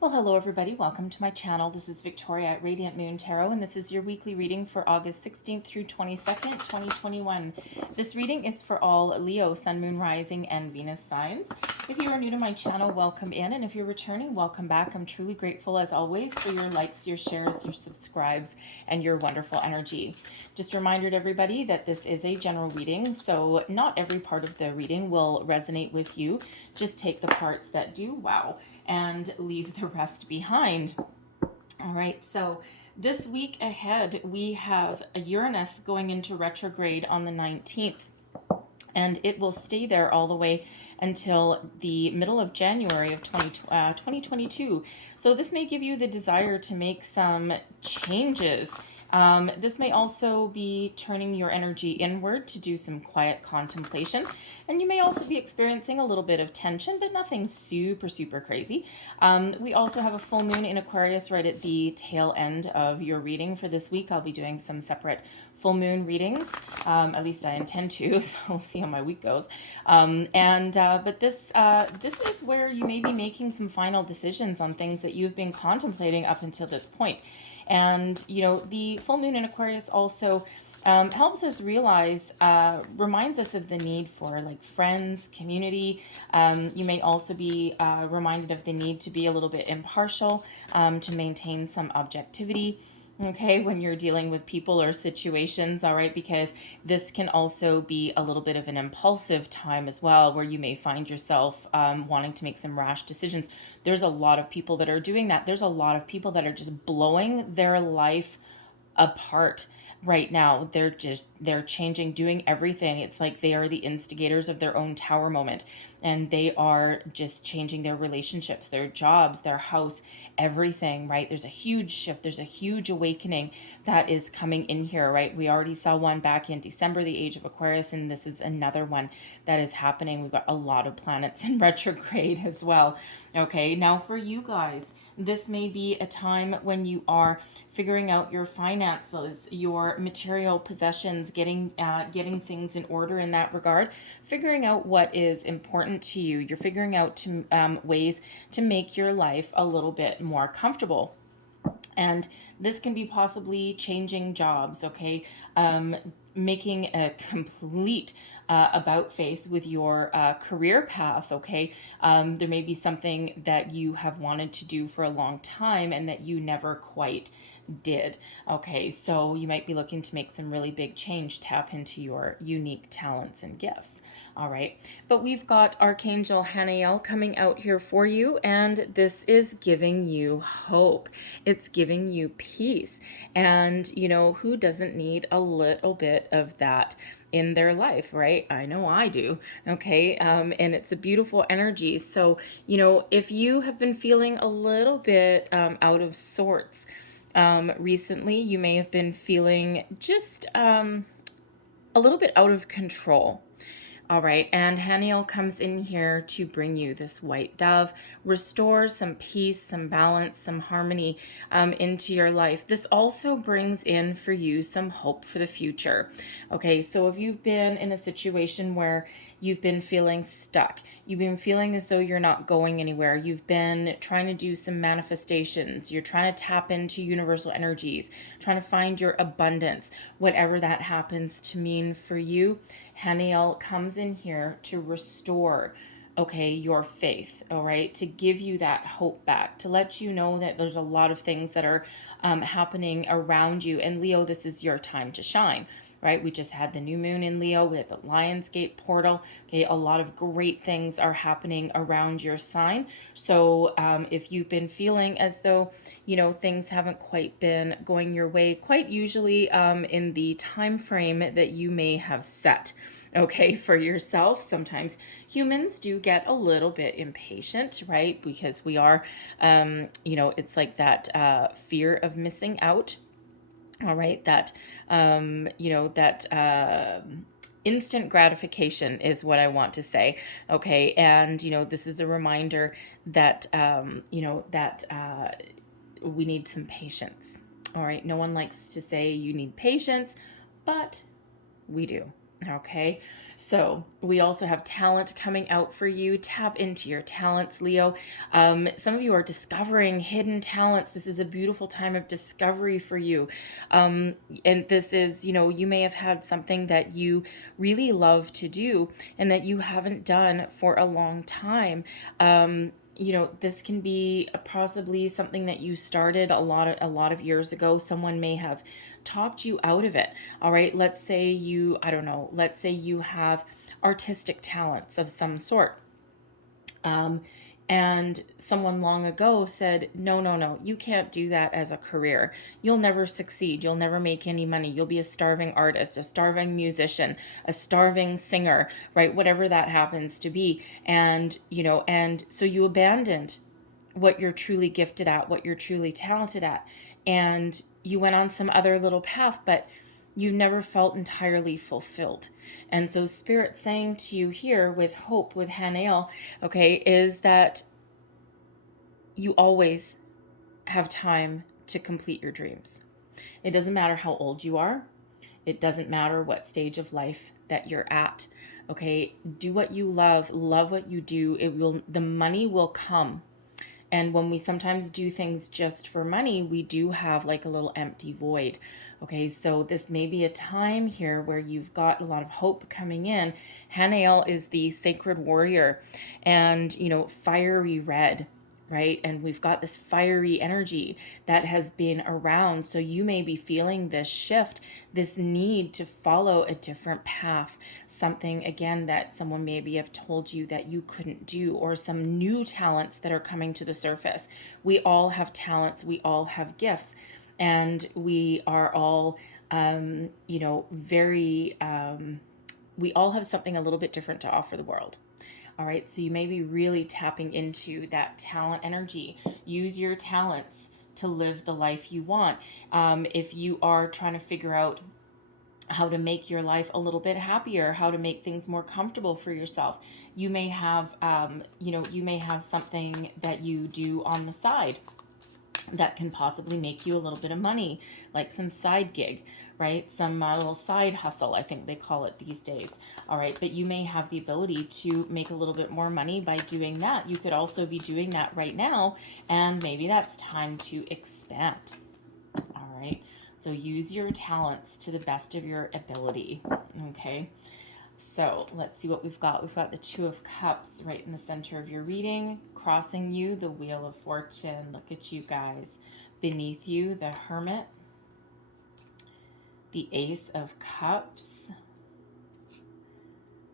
Well, hello everybody. Welcome to my channel. This is Victoria at Radiant Moon Tarot, and this is your weekly reading for August 16th through 22nd, 2021. This reading is for all Leo, Sun, Moon, Rising, and Venus signs. If you are new to my channel, welcome in, and if you're returning, welcome back. I'm truly grateful, as always, for your likes, your shares, your subscribes, and your wonderful energy. Just a reminder to everybody that this is a general reading, so not every part of the reading will resonate with you. Just take the parts that do, wow, and leave the rest behind. All right, so this week ahead, we have a Uranus going into retrograde on the 19th, and it will stay there all the way until the middle of January of 2022. So this may give you the desire to make some changes. This may also be turning your energy inward to do some quiet contemplation. And you may also be experiencing a little bit of tension, but nothing super crazy. We also have a full moon in Aquarius right at the tail end of your reading for this week. I'll be doing some separate full moon readings. At least I intend to, so we'll see how my week goes. But this is where you may be making some final decisions on things that you've been contemplating up until this point. And, you know, the full moon in Aquarius also helps us realize, reminds us of the need for like friends, community. You may also be reminded of the need to be a little bit impartial, to maintain some objectivity. Okay, when you're dealing with people or situations, all right, because this can also be a little bit of an impulsive time as well, where you may find yourself wanting to make some rash decisions. There's a lot of people that are doing that. There's a lot of people that are just blowing their life apart right now. They're changing, doing everything. It's like they are the instigators of their own tower moment, and they are just changing their relationships, their jobs, their house, everything, right? There's a huge shift, there's a huge awakening that is coming in here, right? We already saw one back in December, the age of Aquarius, and this is another one that is happening. We've got a lot of planets in retrograde as well. Okay, now for you guys, this may be a time when you are figuring out your finances, your material possessions, getting things in order in that regard, figuring out what is important to you. You're figuring out ways to make your life a little bit more comfortable. And this can be possibly changing jobs, okay? Making a complete about face with your career path, okay? There may be something that you have wanted to do for a long time and that you never quite did. Okay, so you might be looking to make some really big change, tap into your unique talents and gifts. All right, but we've got Archangel Hanniel coming out here for you, and this is giving you hope. It's giving you peace. And, you know, who doesn't need a little bit of that in their life, right? I know I do. Okay, and it's a beautiful energy. So, you know, if you have been feeling a little bit out of sorts recently, you may have been feeling just a little bit out of control. All right, and Hanniel comes in here to bring you this white dove, restore some peace, some balance, some harmony into your life. This also brings in for you some hope for the future. Okay, so if you've been in a situation where you've been feeling stuck, you've been feeling as though you're not going anywhere, you've been trying to do some manifestations, you're trying to tap into universal energies, trying to find your abundance, whatever that happens to mean for you, Hanniel comes in here to restore, okay, your faith, all right, to give you that hope back, to let you know that there's a lot of things that are happening around you. And Leo, this is your time to shine, right? We just had the new moon in Leo, we had the Lionsgate portal. Okay, a lot of great things are happening around your sign. So if you've been feeling as though, you know, things haven't quite been going your way, quite usually in the time frame that you may have set, okay, for yourself. Sometimes humans do get a little bit impatient, right? Because we are, you know, it's like that fear of missing out. All right, that, you know, that instant gratification is what I want to say. Okay, and, you know, this is a reminder that, you know, that we need some patience. All right, no one likes to say you need patience, but we do. Okay, so we also have talent coming out for you. Tap into your talents, Leo. Some of you are discovering hidden talents. This is a beautiful time of discovery for you. Um, and this is, you may have had something that you really love to do and that you haven't done for a long time. This can be possibly something that you started a lot of years ago. Someone may have talked you out of it. All right, let's say I don't know, let's say you have artistic talents of some sort. Um, and someone long ago said, no, no, no, you can't do that as a career. You'll never succeed. You'll never make any money. You'll be a starving artist, a starving musician, a starving singer, right? Whatever that happens to be. And so you abandoned what you're truly gifted at, what you're truly talented at. And you went on some other little path, but you never felt entirely fulfilled. And so Spirit saying to you here with hope, with Hanniel, okay, is that you always have time to complete your dreams. It doesn't matter how old you are. It doesn't matter what stage of life that you're at. Okay, do what you love what you do. The money will come. And when we sometimes do things just for money, we do have like a little empty void. Okay, so this may be a time here where you've got a lot of hope coming in. Hanniel is the sacred warrior and, fiery red, right? And we've got this fiery energy that has been around. So you may be feeling this shift, this need to follow a different path, something again that someone maybe have told you that you couldn't do, or some new talents that are coming to the surface. We all have talents, we all have gifts, and we are all, very, we all have something a little bit different to offer the world. All right, so you may be really tapping into that talent energy. Use your talents to live the life you want. If you are trying to figure out how to make your life a little bit happier, how to make things more comfortable for yourself, you may have, something that you do on the side that can possibly make you a little bit of money, like some side gig, right? Some little side hustle, I think they call it these days. All right, but you may have the ability to make a little bit more money by doing that. You could also be doing that right now, and maybe that's time to expand. All right, so use your talents to the best of your ability. Okay, so let's see what we've got. We've got the Two of Cups right in the center of your reading. Crossing you, the Wheel of Fortune. Look at you guys. Beneath you, the Hermit. The Ace of Cups.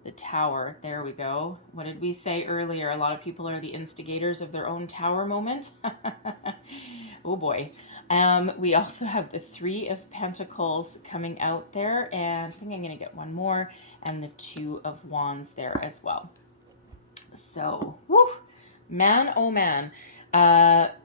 The Tower. There we go. What did we say earlier? A lot of people are the instigators of their own tower moment. Oh boy. We also have the Three of Pentacles coming out there, and I think I'm going to get one more, and the Two of Wands there as well. So, whew, man, oh man.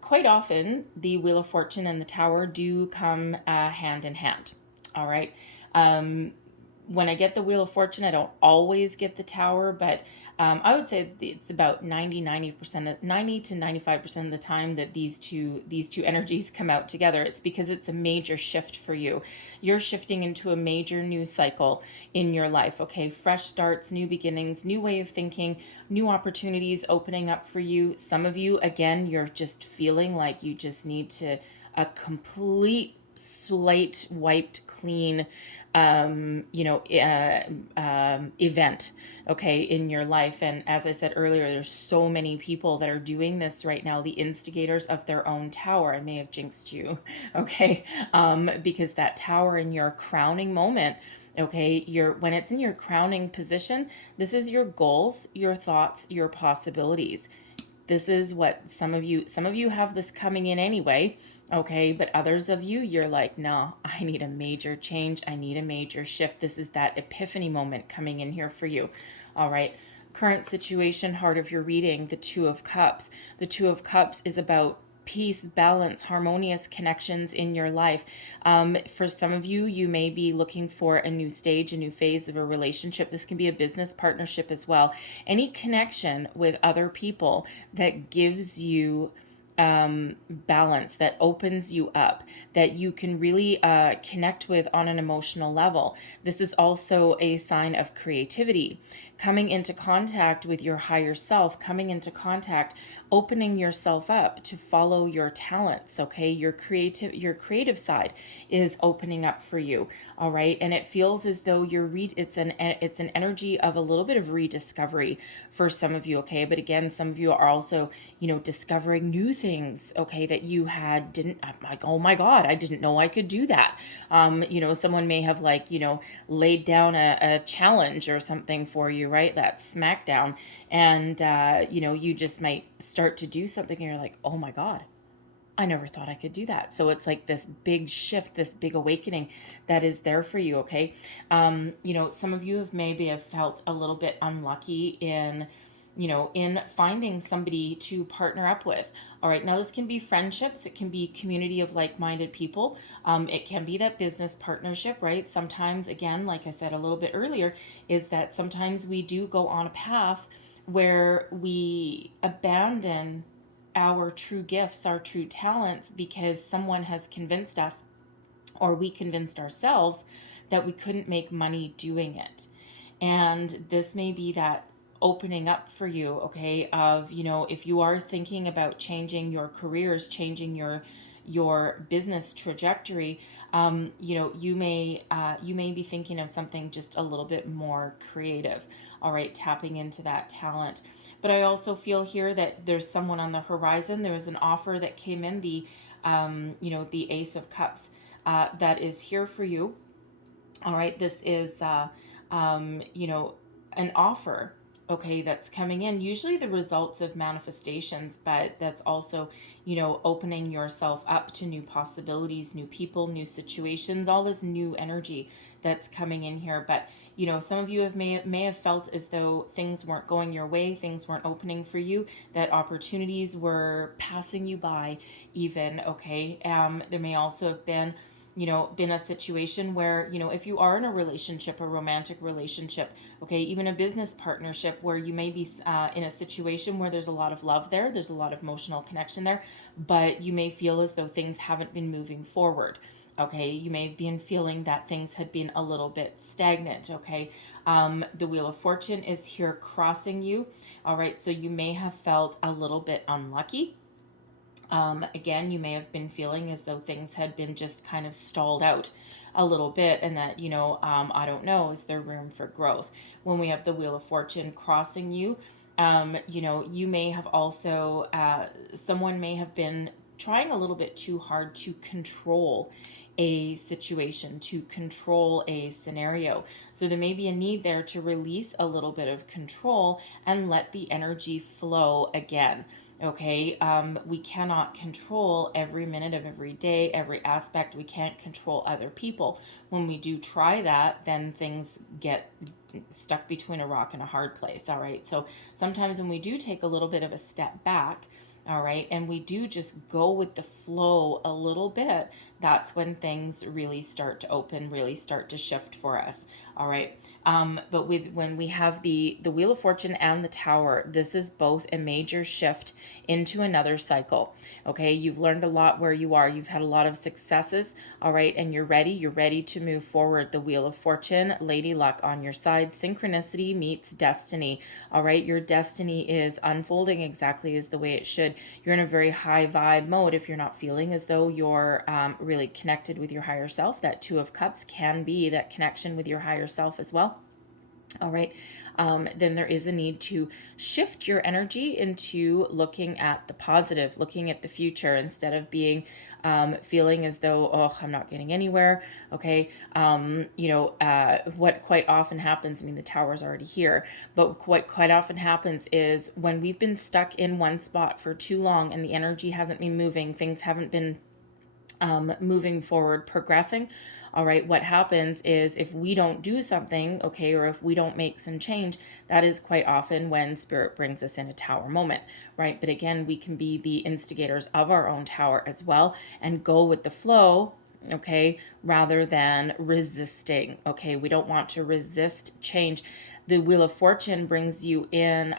Quite often, the Wheel of Fortune and the Tower do come hand in hand. All right. When I get the Wheel of Fortune, I don't always get the Tower, but I would say it's about 90 to 95% of the time that these two energies come out together. It's because it's a major shift for you. You're shifting into a major new cycle in your life. Okay, fresh starts, new beginnings, new way of thinking, new opportunities opening up for you. Some of you, again, you're just feeling like you just need a complete slate wiped clean event, okay, in your life. And as I said earlier, there's so many people that are doing this right now, the instigators of their own tower. I may have jinxed you, okay, because that tower in your crowning moment, okay, when it's in your crowning position, this is your goals, your thoughts, your possibilities. This is what some of you have this coming in anyway, okay, but others of you, you're like, no, I need a major change. I need a major shift. This is that epiphany moment coming in here for you. All right, current situation, heart of your reading, the Two of Cups. The Two of Cups is about peace, balance, harmonious connections in your life. For some of you, you may be looking for a new stage, a new phase of a relationship. This can be a business partnership as well. Any connection with other people that gives you balance, that opens you up, that you can really connect with on an emotional level. This is also a sign of creativity, coming into contact with your higher self, coming into contact, opening yourself up to follow your talents. Okay, your creative side is opening up for you. All right, and it feels as though it's an energy of a little bit of rediscovery for some of you. Okay, but again, some of you are also, discovering new things. Okay, that you didn't, like, oh my God, I didn't know I could do that. Someone may have, like, laid down a challenge or something for you, right? That smackdown. And, you just might start to do something and you're like, oh my God, I never thought I could do that. So it's like this big shift, this big awakening that is there for you. Okay. Some of you have felt a little bit unlucky in finding somebody to partner up with. All right. Now, this can be friendships. It can be community of like-minded people. It can be that business partnership, right? Sometimes, again, like I said a little bit earlier, is that sometimes we do go on a path where we abandon our true gifts, our true talents, because someone has convinced us, or we convinced ourselves, that we couldn't make money doing it. And this may be that opening up for you, okay, of, if you are thinking about changing your careers, changing your business trajectory, you may be thinking of something just a little bit more creative. All right, tapping into that talent. But I also feel here that there's someone on the horizon. There was an offer that came in, the Ace of Cups, that is here for you. All right, this is an offer, okay, that's coming in. Usually the results of manifestations, but that's also, opening yourself up to new possibilities, new people, new situations, all this new energy that's coming in here. But some of you may have felt as though things weren't going your way, things weren't opening for you, that opportunities were passing you by even. Okay, there may also have been a situation where, if you are in a relationship, a romantic relationship, okay, even a business partnership, where you may be in a situation where there's a lot of love there, there's a lot of emotional connection there, but you may feel as though things haven't been moving forward. Okay, you may have been feeling that things had been a little bit stagnant. Okay, the Wheel of Fortune is here crossing you. All right, so you may have felt a little bit unlucky. Again, you may have been feeling as though things had been just kind of stalled out a little bit, and that, I don't know, is there room for growth? When we have the Wheel of Fortune crossing you, you may have also, someone may have been trying a little bit too hard to control a situation, to control a scenario. So there may be a need there to release a little bit of control and let the energy flow again. Okay, we cannot control every minute of every day, every aspect. We can't control other people. When we do try that, then things get stuck between a rock and a hard place. All right, so sometimes when we do take a little bit of a step back, all right, and we do just go with the flow a little bit, that's when things really start to open, really start to shift for us. All right. But when we have the Wheel of Fortune and the Tower, this is both a major shift into another cycle. Okay, you've learned a lot where you are. You've had a lot of successes. All right, and you're ready to move forward. The Wheel of Fortune, Lady Luck on your side. Synchronicity meets destiny. All right, your destiny is unfolding exactly as the way it should. You're in a very high vibe mode. If you're not feeling as though you're really connected with your higher self, that Two of Cups can be that connection with your higher self as well. All right, then there is a need to shift your energy into looking at the positive, looking at the future, instead of being feeling as though, oh, I'm not getting anywhere. Okay, what quite often happens, I mean, the Tower's already here, but what quite often happens is when we've been stuck in one spot for too long and the energy hasn't been moving, things haven't been moving forward, progressing. All right, what happens is if we don't do something, okay, or if we don't make some change, that is quite often when Spirit brings us in a Tower moment, right? But again, we can be the instigators of our own Tower as well and go with the flow, okay, rather than resisting, okay? We don't want to resist change. The Wheel of Fortune brings you in,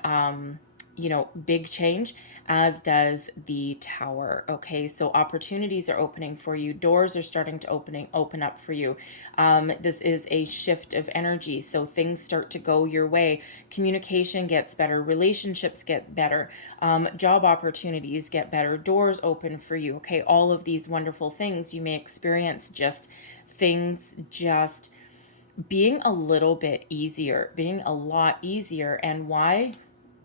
big change, as does the Tower. Okay, so opportunities are opening for you. Doors are starting to open up for you. This is a shift of energy, so things start to go your way. Communication gets better, relationships get better, job opportunities get better, doors open for you. Okay, all of these wonderful things you may experience, just things just being a little bit easier, being a lot easier. And why?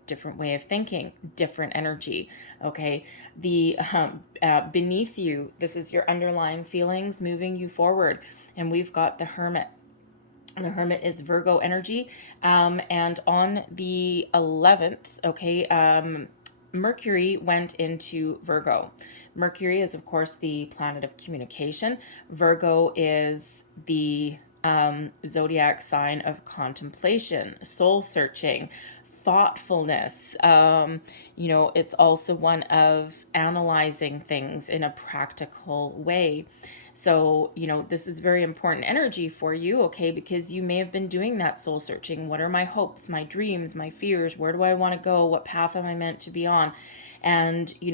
Different way of thinking, different energy. Okay, the beneath you, this is your underlying feelings moving you forward. And we've got the Hermit. The Hermit is Virgo energy, and on the 11th, okay, Mercury went into Virgo. Mercury is, of course, the planet of communication. Virgo is the zodiac sign of contemplation, soul searching, thoughtfulness. It's also one of analyzing things in a practical way. So, this is very important energy for you, okay, because you may have been doing that soul searching. What are my hopes, my dreams, my fears? Where do I want to go? What path am I meant to be on? And, you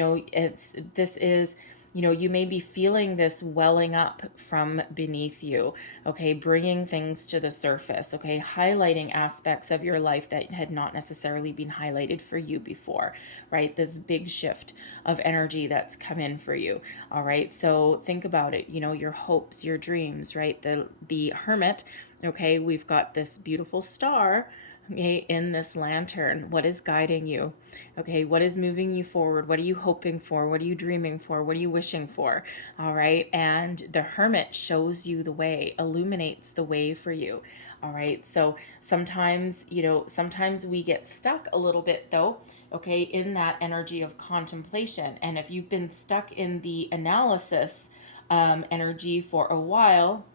may be feeling this welling up from beneath you, okay, bringing things to the surface, okay, highlighting aspects of your life that had not necessarily been highlighted for you before, right? This big shift of energy that's come in for you, all right? So think about it, your hopes, your dreams, right? The Hermit, okay, we've got this beautiful star, okay, in this lantern. What is guiding you? Okay, what is moving you forward? What are you hoping for? What are you dreaming for? What are you wishing for? All right, and the Hermit shows you the way, illuminates the way for you. All right, so sometimes we get stuck a little bit though, okay, in that energy of contemplation. And if you've been stuck in the analysis energy for a while,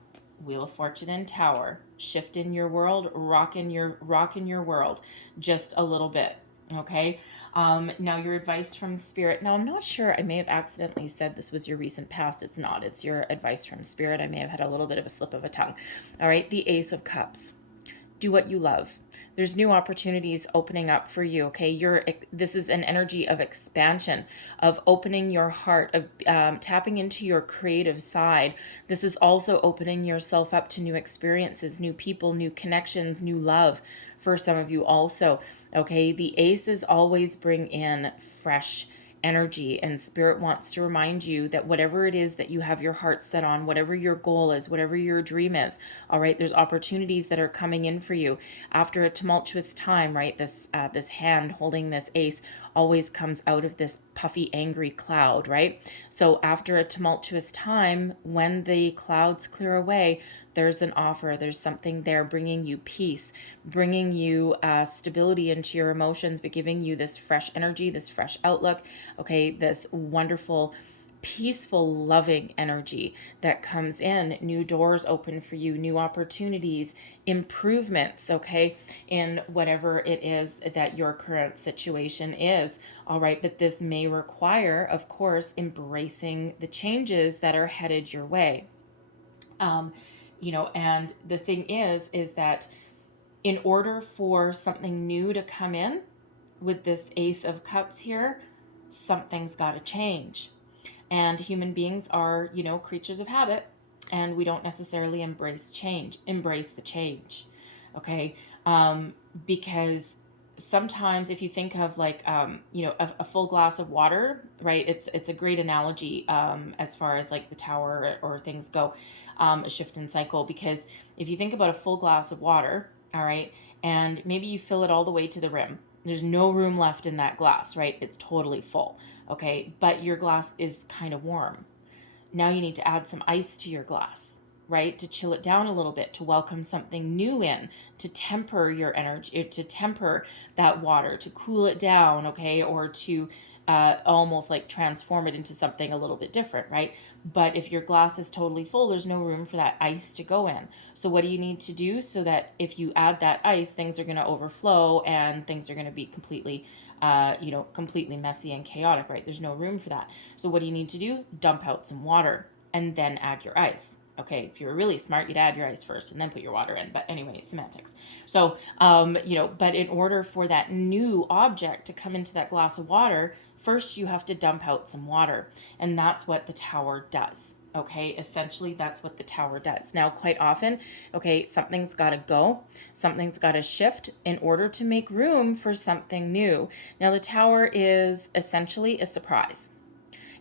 Wheel of Fortune and Tower, shift in your world, rock in your world just a little bit. Okay. Now your advice from Spirit. Now I'm not sure, I may have accidentally said this was your recent past. It's not. It's your advice from Spirit. I may have had a little bit of a slip of a tongue. All right. The Ace of Cups. Do what you love. There's new opportunities opening up for you, okay? This is an energy of expansion, of opening your heart, of tapping into your creative side. This is also opening yourself up to new experiences, new people, new connections, new love for some of you also, okay? The aces always bring in fresh energy, and Spirit wants to remind you that whatever it is that you have your heart set on, whatever your goal is, whatever your dream is, all right, there's opportunities that are coming in for you after a tumultuous time, right? This hand holding this ace always comes out of this puffy, angry cloud, right? So after a tumultuous time, when the clouds clear away, there's an offer, there's something there bringing you peace, bringing you stability into your emotions, but giving you this fresh energy, this fresh outlook, okay, this wonderful, peaceful, loving energy that comes in. New doors open for you, new opportunities, improvements, okay, in whatever it is that your current situation is. All right, but this may require, of course, embracing the changes that are headed your way. And the thing is that in order for something new to come in with this Ace of Cups here, something's got to change. And human beings are, creatures of habit, and we don't necessarily embrace the change, okay? Because sometimes if you think of like, a full glass of water, right? It's a great analogy as far as like the Tower or things go, a shift in cycle. Because if you think about a full glass of water, all right, and maybe you fill it all the way to the rim, there's no room left in that glass, right? It's totally full, okay? But your glass is kind of warm. Now you need to add some ice to your glass, right? To chill it down a little bit, to welcome something new in, to temper your energy, to temper that water, to cool it down, okay? Or to almost like transform it into something a little bit different, right? But if your glass is totally full, there's no room for that ice to go in. So what do you need to do so that if you add that ice, things are going to overflow and things are going to be completely messy and chaotic, right? There's no room for that. So what do you need to do? Dump out some water and then add your ice. Okay, if you were really smart, you'd add your ice first and then put your water in. But anyway, semantics. So, but in order for that new object to come into that glass of water, first you have to dump out some water, and that's what the Tower does. Okay, essentially that's what the Tower does. Now, quite often, okay, something's got to go, something's got to shift in order to make room for something new. Now, the Tower is essentially a surprise.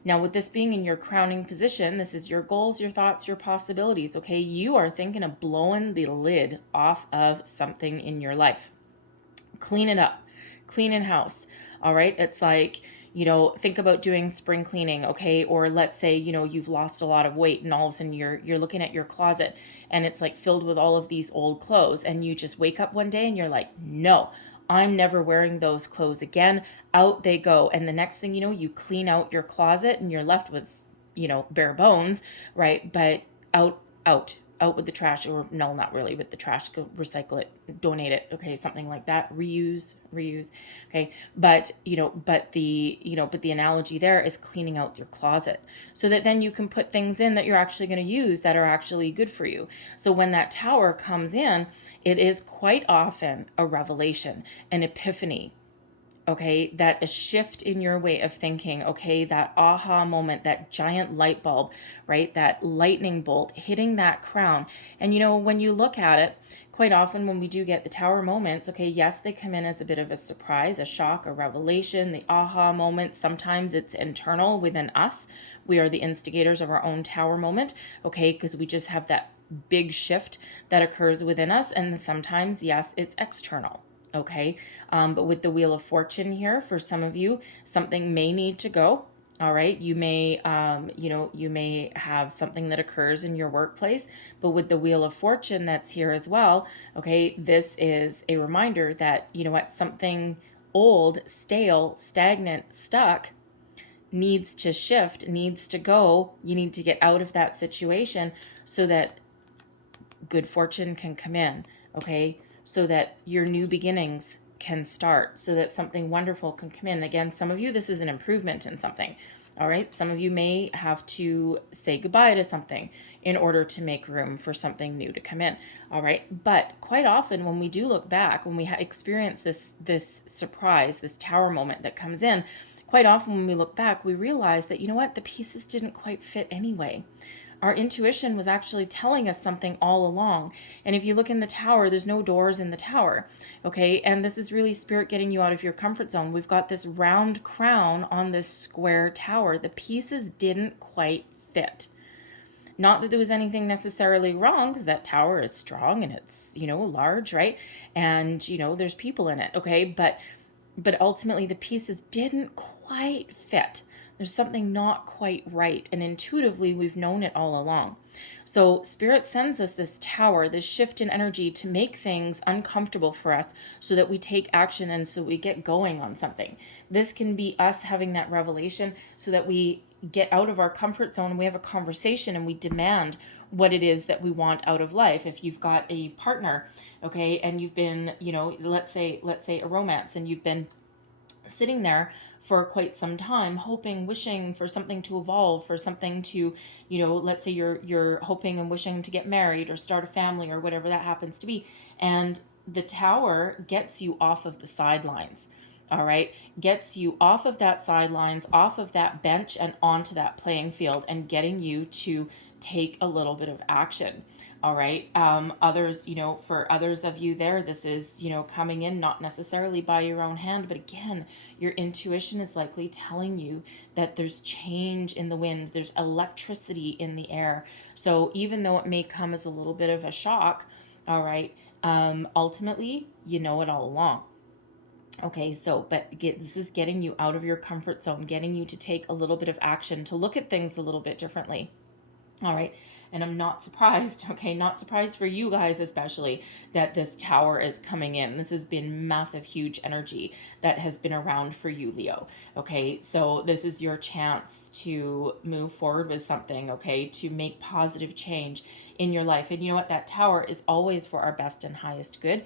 Now, with this being in your crowning position, this is your goals, your thoughts, your possibilities, okay? You are thinking of blowing the lid off of something in your life. Clean it up, clean in house, all right? It's like, think about doing spring cleaning, okay? Or let's say, you've lost a lot of weight and all of a sudden you're looking at your closet and it's like filled with all of these old clothes, and you just wake up one day and you're like, no, I'm never wearing those clothes again. Out they go. And the next thing you know, you clean out your closet and you're left with, bare bones, right? But out with the trash. Or no, not really with the trash. Go recycle it, donate it, okay? Something like that. Reuse, okay? But the analogy there is cleaning out your closet so that then you can put things in that you're actually going to use, that are actually good for you. So when that Tower comes in, it is quite often a revelation, an epiphany, okay, that a shift in your way of thinking, okay, that aha moment, that giant light bulb, right, that lightning bolt hitting that crown. And when you look at it, quite often when we do get the Tower moments, okay, yes, they come in as a bit of a surprise, a shock, a revelation, the aha moment. Sometimes it's internal within us. We are the instigators of our own Tower moment, okay, because we just have that big shift that occurs within us. And sometimes, yes, it's external. Okay, but with the Wheel of Fortune here, for some of you, something may need to go. All right, you may, you may have something that occurs in your workplace, but with the Wheel of Fortune that's here as well, okay, this is a reminder that, something old, stale, stagnant, stuck needs to shift, needs to go. You need to get out of that situation so that good fortune can come in, okay? So that your new beginnings can start, so that something wonderful can come in. Again, some of you, this is an improvement in something, all right? Some of you may have to say goodbye to something in order to make room for something new to come in, all right? But quite often when we do look back, when we experience this surprise, this Tower moment that comes in, quite often when we look back, we realize that, the pieces didn't quite fit anyway. Our intuition was actually telling us something all along. And if you look in the Tower, there's no doors in the Tower, okay? And this is really Spirit getting you out of your comfort zone. We've got this round crown on this square Tower. The pieces didn't quite fit. Not that there was anything necessarily wrong, because that Tower is strong and it's, large, right? And, there's people in it, okay? But ultimately the pieces didn't quite fit. There's something not quite right. And intuitively, we've known it all along. So Spirit sends us this Tower, this shift in energy to make things uncomfortable for us so that we take action and so we get going on something. This can be us having that revelation so that we get out of our comfort zone and we have a conversation and we demand what it is that we want out of life. If you've got a partner, okay, and you've been, let's say a romance, and you've been sitting there for quite some time, hoping, wishing for something to evolve, for something to, let's say you're hoping and wishing to get married or start a family or whatever that happens to be. And the Tower gets you off of the sidelines, all right? Gets you off of that sidelines, off of that bench and onto that playing field, and getting you to take a little bit of action. All right. Others, for others of you there, this is, coming in not necessarily by your own hand, but again, your intuition is likely telling you that there's change in the wind, there's electricity in the air. So even though it may come as a little bit of a shock, all right, ultimately, you know it all along. Okay, so, this is getting you out of your comfort zone, getting you to take a little bit of action, to look at things a little bit differently. All right. And I'm not surprised, okay, not surprised for you guys especially, that this Tower is coming in. This has been massive, huge energy that has been around for you, Leo, okay? So this is your chance to move forward with something, okay, to make positive change in your life. And you know what? That Tower is always for our best and highest good,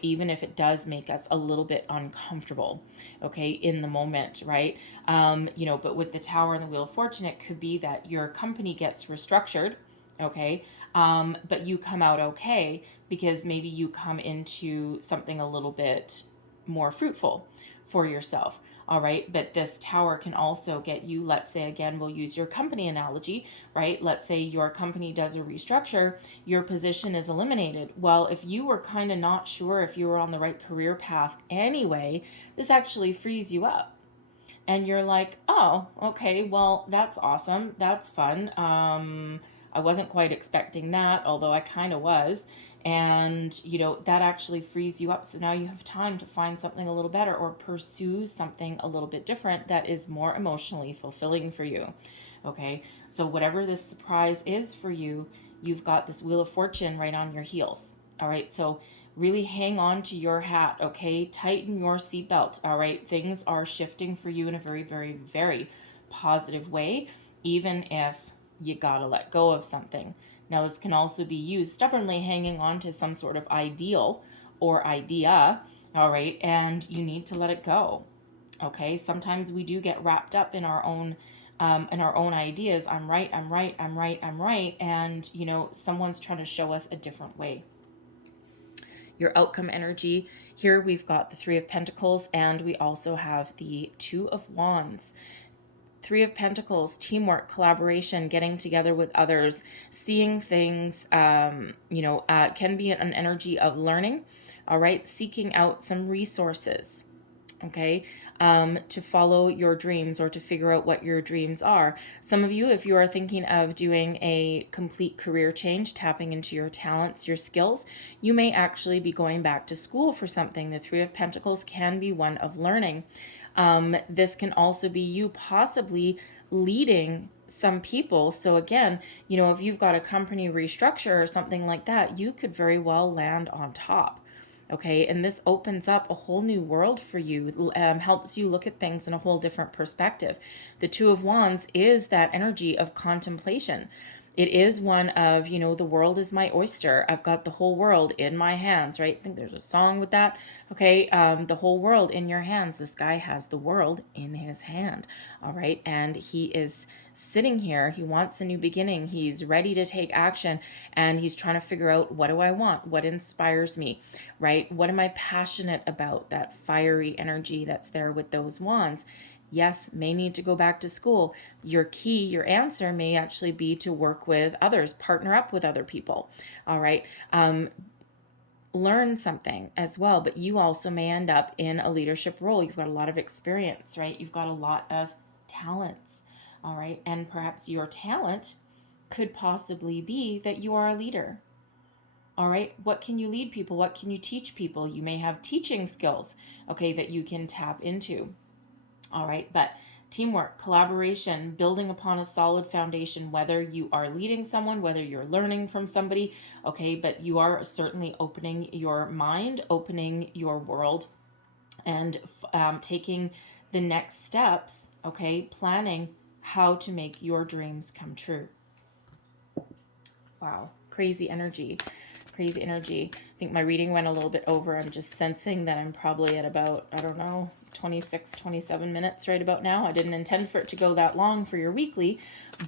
even if it does make us a little bit uncomfortable, okay, in the moment, right? But with the Tower and the Wheel of Fortune, it could be that your company gets restructured, okay, but you come out okay because maybe you come into something a little bit more fruitful for yourself. All right. But this tower can also get you, let's say, again, we'll use your company analogy, right? Let's say your company does a restructure, your position is eliminated. Well, if you were kind of not sure if you were on the right career path anyway, this actually frees you up. And you're like, oh, okay, well, that's awesome. That's fun. I wasn't quite expecting that, although I kind of was. And, that actually frees you up. So now you have time to find something a little better or pursue something a little bit different that is more emotionally fulfilling for you. Okay. So whatever this surprise is for you, you've got this Wheel of Fortune right on your heels. All right. So really hang on to your hat. Okay. Tighten your seatbelt. All right. Things are shifting for you in a very, very, very positive way, even if you gotta let go of something. Now, this can also be you stubbornly hanging on to some sort of ideal or idea, all right, and you need to let it go. Okay, sometimes we do get wrapped up in our own ideas. I'm right, and someone's trying to show us a different way. Your outcome energy here, we've got the Three of Pentacles, and we also have the Two of Wands. Three of Pentacles, teamwork, collaboration, getting together with others, seeing things, can be an energy of learning, all right, seeking out some resources, okay, to follow your dreams or to figure out what your dreams are. Some of you, if you are thinking of doing a complete career change, tapping into your talents, your skills, you may actually be going back to school for something. The Three of Pentacles can be one of learning. This can also be you possibly leading some people. So again, if you've got a company restructure or something like that, you could very well land on top. Okay, and this opens up a whole new world for you, helps you look at things in a whole different perspective. The Two of Wands is that energy of contemplation. It is one of, the world is my oyster. I've got the whole world in my hands, right? I think there's a song with that. Okay, the whole world in your hands. This guy has the world in his hand, all right? And he is sitting here. He wants a new beginning. He's ready to take action, and he's trying to figure out, what do I want? What inspires me, right? What am I passionate about? That fiery energy that's there with those wands. Yes, may need to go back to school. Your answer may actually be to work with others, partner up with other people. All right. Learn something as well, but you also may end up in a leadership role. You've got a lot of experience, right? You've got a lot of talents. All right. And perhaps your talent could possibly be that you are a leader. All right. What can you lead people? What can you teach people? You may have teaching skills, okay, that you can tap into. All right, but teamwork, collaboration, building upon a solid foundation, whether you are leading someone, whether you're learning from somebody, okay, but you are certainly opening your mind, opening your world, and taking the next steps, okay, planning how to make your dreams come true. Wow, crazy energy. Crazy energy. I think my reading went a little bit over. I'm just sensing that I'm probably at about, 26, 27 minutes right about now. I didn't intend for it to go that long for your weekly,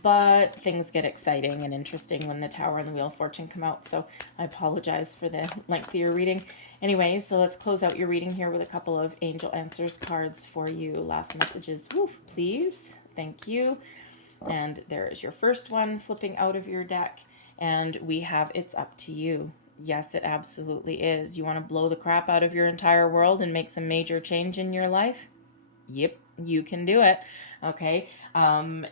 but things get exciting and interesting when the Tower and the Wheel of Fortune come out. So I apologize for the length of your reading. Anyway, so let's close out your reading here with a couple of Angel Answers cards for you. Last messages, please. Thank you. And there is your first one flipping out of your deck. And we have It's Up to You. Yes, it absolutely is. You want to blow the crap out of your entire world and make some major change in your life? Yep, you can do it. Okay.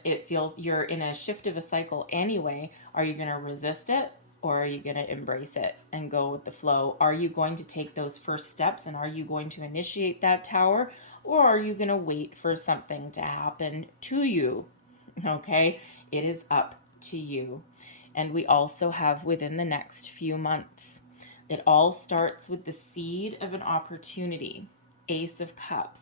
It feels you're in a shift of a cycle anyway. Are you going to resist it, or are you going to embrace it and go with the flow? Are you going to take those first steps, and are you going to initiate that tower, or are you going to wait for something to happen to you? Okay. It is up to you. And we also have within the next few months. It all starts with the seed of an opportunity, Ace of Cups.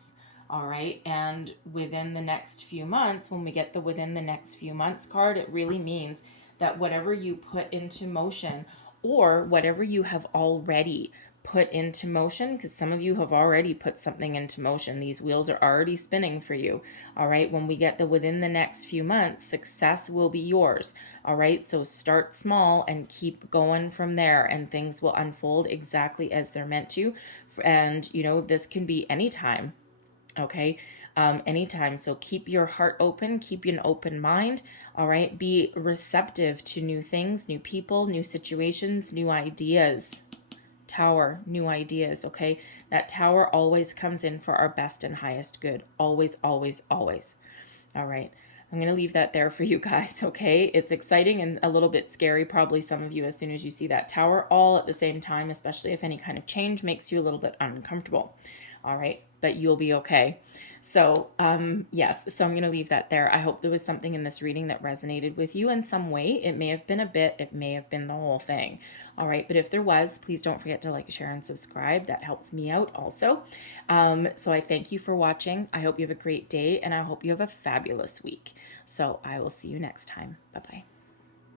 All right. And within the next few months, when we get the within the next few months card, it really means that whatever you put into motion, or whatever you have already put into motion, because some of you have already put something into motion. These wheels are already spinning for you. All right. When we get the within the next few months, success will be yours. All right. So start small and keep going from there, and things will unfold exactly as they're meant to. And, this can be anytime. okay? Anytime. So keep your heart open, keep an open mind, all right? Be receptive to new things, new people, new situations, new ideas. Tower, new ideas, okay? That Tower always comes in for our best and highest good. Always, always, always. All right. I'm going to leave that there for you guys, okay? It's exciting and a little bit scary, probably some of you, as soon as you see that Tower all at the same time, especially if any kind of change makes you a little bit uncomfortable. All right, but you'll be okay. So, yes, so I'm going to leave that there. I hope there was something in this reading that resonated with you in some way. It may have been a bit, it may have been the whole thing. All right, but if there was, please don't forget to like, share, and subscribe. That helps me out also. So I thank you for watching. I hope you have a great day, and I hope you have a fabulous week. So I will see you next time. Bye-bye.